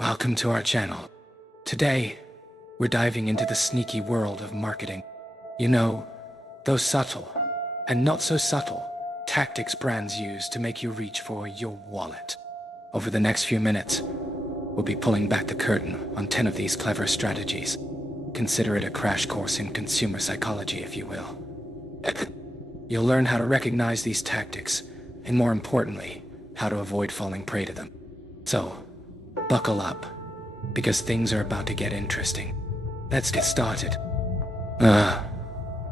Welcome to our channel. Today, we're diving into the sneaky world of marketing. You know, those subtle, and not so subtle, tactics brands use to make you reach for your wallet. Over the next few minutes, we'll be pulling back the curtain on 10 of these clever strategies. Consider it a crash course in consumer psychology, if you will. You'll learn how to recognize these tactics, and more importantly, how to avoid falling prey to them. So, buckle up, because things are about to get interesting. Let's get started.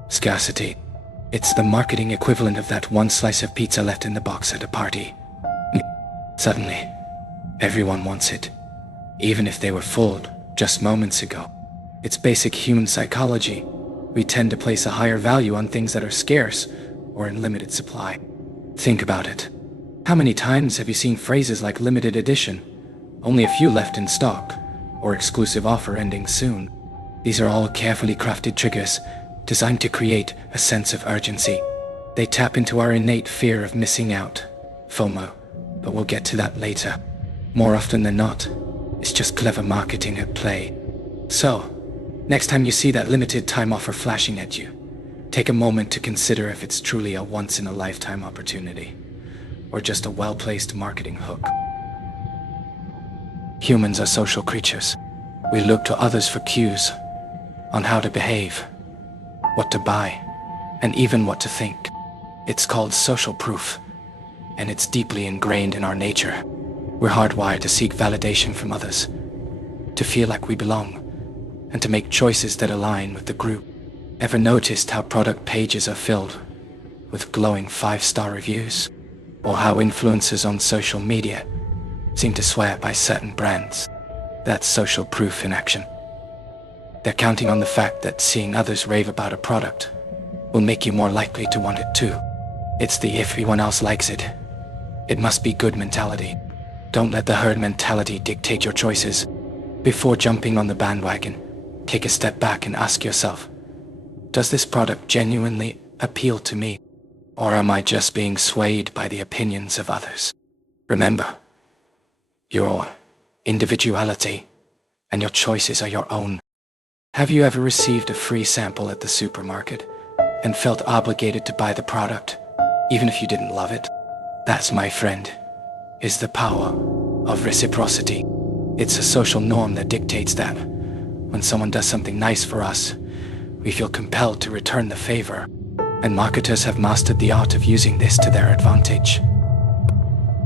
Scarcity. It's the marketing equivalent of that one slice of pizza left in the box at a party. Suddenly, everyone wants it, even if they were full just moments ago. It's basic human psychology. We tend to place a higher value on things that are scarce or in limited supply. Think about it. How many times have you seen phrases like limited edition, only a few left in stock, or exclusive offer ending soon? These are all carefully crafted triggers designed to create a sense of urgency. They tap into our innate fear of missing out, FOMO, but we'll get to that later. More often than not, it's just clever marketing at play. So, next time you see that limited time offer flashing at you, take a moment to consider if it's truly a once-in-a-lifetime opportunity, or just a well-placed marketing hook. Humans are social creatures. We look to others for cues on how to behave, what to buy, and even what to think. It's called social proof, and it's deeply ingrained in our nature. We're hardwired to seek validation from others, to feel like we belong, and to make choices that align with the group. Ever noticed how product pages are filled with glowing 5-star reviews? Or how influencers on social media seem to swear by certain brands? That's social proof in action. They're counting on the fact that seeing others rave about a product will make you more likely to want it too. It's the if everyone else likes it, it must be good mentality. Don't let the herd mentality dictate your choices. Before jumping on the bandwagon, take a step back and ask yourself, does this product genuinely appeal to me? Or am I just being swayed by the opinions of others? Remember, your individuality and your choices are your own. Have you ever received a free sample at the supermarket and felt obligated to buy the product, even if you didn't love it? That, my friend, is the power of reciprocity. It's a social norm that dictates that when someone does something nice for us, we feel compelled to return the favor. And marketers have mastered the art of using this to their advantage.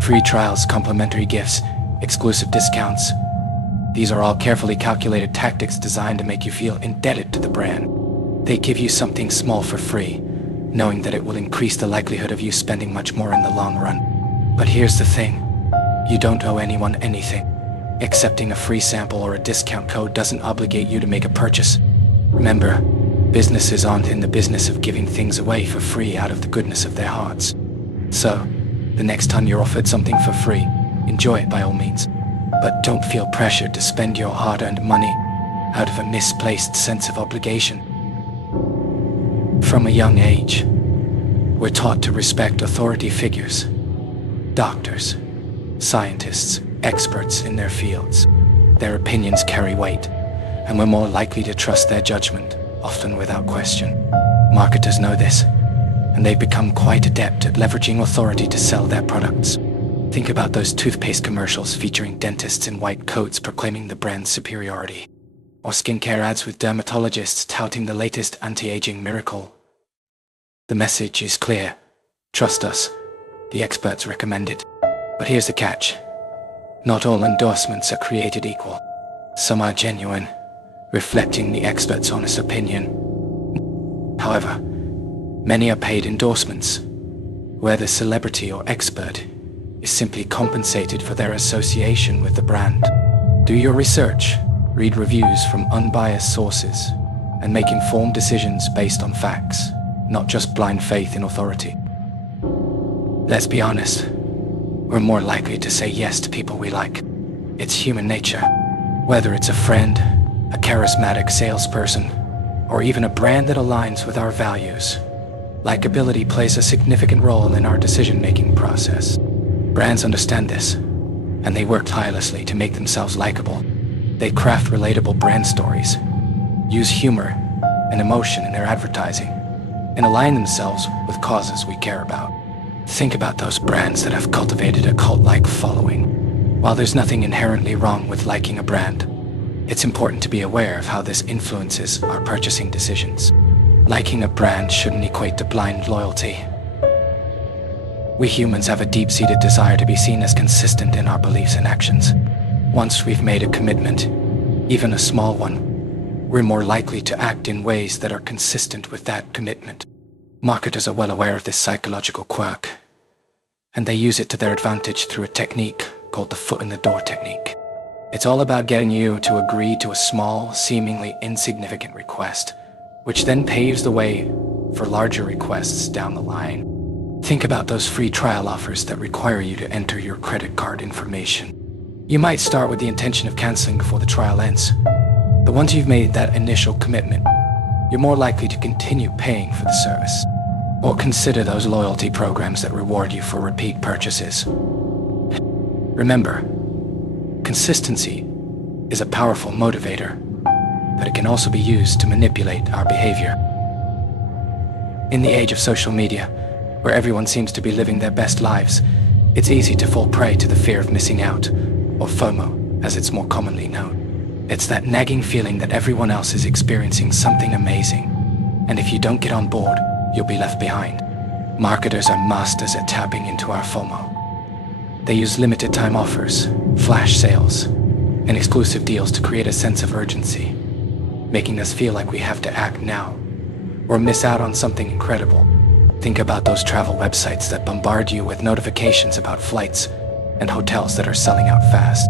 Free trials, complimentary gifts, exclusive discounts. These are all carefully calculated tactics designed to make you feel indebted to the brand. They give you something small for free, knowing that it will increase the likelihood of you spending much more in the long run. But here's the thing. You don't owe anyone anything. Accepting a free sample or a discount code doesn't obligate you to make a purchase. Remember, businesses aren't in the business of giving things away for free out of the goodness of their hearts. So, the next time you're offered something for free, enjoy it by all means. But don't feel pressured to spend your hard-earned money out of a misplaced sense of obligation. From a young age, we're taught to respect authority figures, doctors, scientists, experts in their fields. Their opinions carry weight, and we're more likely to trust their judgment, often without question. Marketers know this, and they've become quite adept at leveraging authority to sell their products. Think about those toothpaste commercials featuring dentists in white coats proclaiming the brand's superiority, or skincare ads with dermatologists touting the latest anti-aging miracle. The message is clear. Trust us. The experts recommend it. But here's the catch. Not all endorsements are created equal. Some are genuine, reflecting the expert's honest opinion. However, many are paid endorsements, where the celebrity or expert is simply compensated for their association with the brand. Do your research, read reviews from unbiased sources, and make informed decisions based on facts, not just blind faith in authority. Let's be honest, we're more likely to say yes to people we like. It's human nature. Whether it's a friend, a charismatic salesperson, or even a brand that aligns with our values, likability plays a significant role in our decision-making process. Brands understand this, and they work tirelessly to make themselves likable. They craft relatable brand stories, use humor and emotion in their advertising, and align themselves with causes we care about. Think about those brands that have cultivated a cult-like following. While there's nothing inherently wrong with liking a brand, it's important to be aware of how this influences our purchasing decisions. Liking a brand shouldn't equate to blind loyalty. We humans have a deep-seated desire to be seen as consistent in our beliefs and actions. Once we've made a commitment, even a small one, we're more likely to act in ways that are consistent with that commitment. Marketers are well aware of this psychological quirk, and they use it to their advantage through a technique called the foot-in-the-door technique. It's all about getting you to agree to a small, seemingly insignificant request, which then paves the way for larger requests down the line. Think about those free trial offers that require you to enter your credit card information. You might start with the intention of canceling before the trial ends, but once you've made that initial commitment, you're more likely to continue paying for the service. Or consider those loyalty programs that reward you for repeat purchases. Remember, consistency is a powerful motivator, but it can also be used to manipulate our behavior. In the age of social media, where everyone seems to be living their best lives, it's easy to fall prey to the fear of missing out, or FOMO, as it's more commonly known. It's that nagging feeling that everyone else is experiencing something amazing, and if you don't get on board, you'll be left behind. Marketers are masters at tapping into our FOMO. They use limited time offers, flash sales, and exclusive deals to create a sense of urgency, making us feel like we have to act now, or miss out on something incredible. Think about those travel websites that bombard you with notifications about flights and hotels that are selling out fast,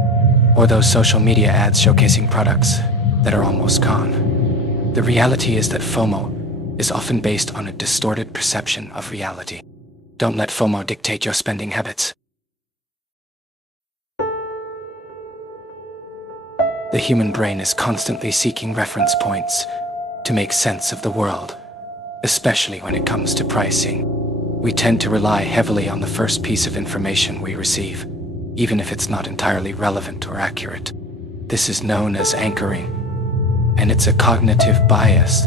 or those social media ads showcasing products that are almost gone. The reality is that FOMO is often based on a distorted perception of reality. Don't let FOMO dictate your spending habits. The human brain is constantly seeking reference points to make sense of the world, especially when it comes to pricing. We tend to rely heavily on the first piece of information we receive, even if it's not entirely relevant or accurate. This is known as anchoring, and it's a cognitive bias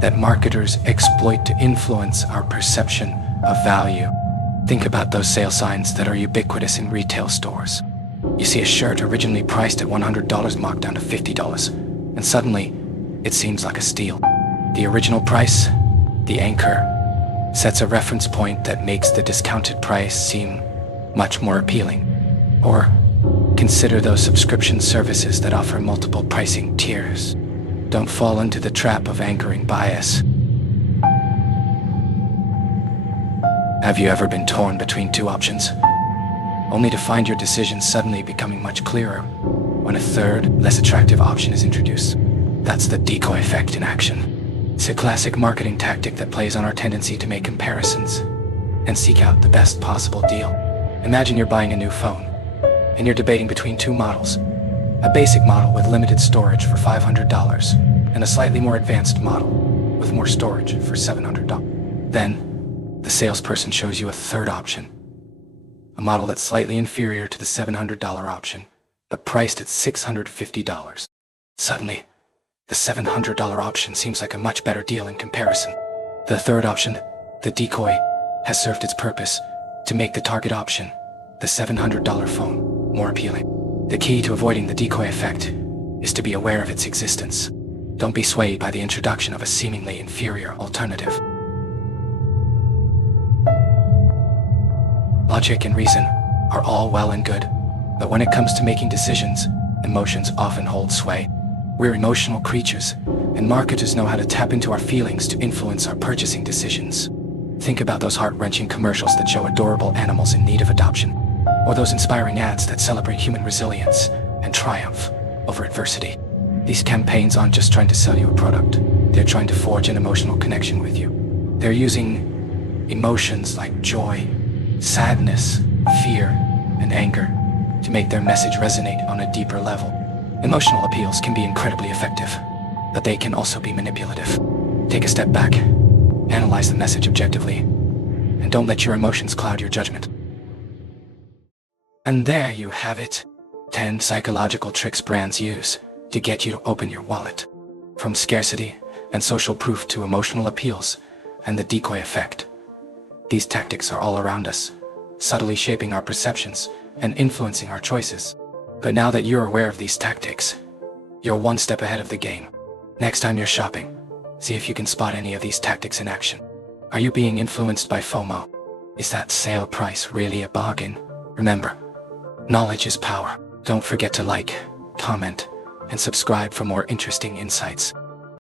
that marketers exploit to influence our perception of value. Think about those sale signs that are ubiquitous in retail stores. You see a shirt originally priced at $100 marked down to $50, and suddenly, it seems like a steal. The original price, the anchor, sets a reference point that makes the discounted price seem much more appealing. Or consider those subscription services that offer multiple pricing tiers. Don't fall into the trap of anchoring bias. Have you ever been torn between two options, only to find your decision suddenly becoming much clearer when a third, less attractive option is introduced? That's the decoy effect in action. It's a classic marketing tactic that plays on our tendency to make comparisons and seek out the best possible deal. Imagine you're buying a new phone, and you're debating between two models. A basic model with limited storage for $500, and a slightly more advanced model with more storage for $700. Then, the salesperson shows you a third option, a model that's slightly inferior to the $700 option, but priced at $650. Suddenly, the $700 option seems like a much better deal in comparison. The third option, the decoy, has served its purpose to make the target option, the $700 phone, more appealing. The key to avoiding the decoy effect is to be aware of its existence. Don't be swayed by the introduction of a seemingly inferior alternative. Logic and reason are all well and good, but when it comes to making decisions, emotions often hold sway. We're emotional creatures, and marketers know how to tap into our feelings to influence our purchasing decisions. Think about those heart-wrenching commercials that show adorable animals in need of adoption, or those inspiring ads that celebrate human resilience and triumph over adversity. These campaigns aren't just trying to sell you a product, they're trying to forge an emotional connection with you. They're using emotions like joy, sadness, fear, and anger to make their message resonate on a deeper level. Emotional appeals can be incredibly effective, but they can also be manipulative. Take a step back, analyze the message objectively, and don't let your emotions cloud your judgment. And there you have it. 10 psychological tricks brands use to get you to open your wallet. From scarcity and social proof to emotional appeals and the decoy effect. These tactics are all around us, subtly shaping our perceptions and influencing our choices. But now that you're aware of these tactics, you're one step ahead of the game. Next time you're shopping, see if you can spot any of these tactics in action. Are you being influenced by FOMO? Is that sale price really a bargain? Remember, knowledge is power. Don't forget to like, comment, and subscribe for more interesting insights.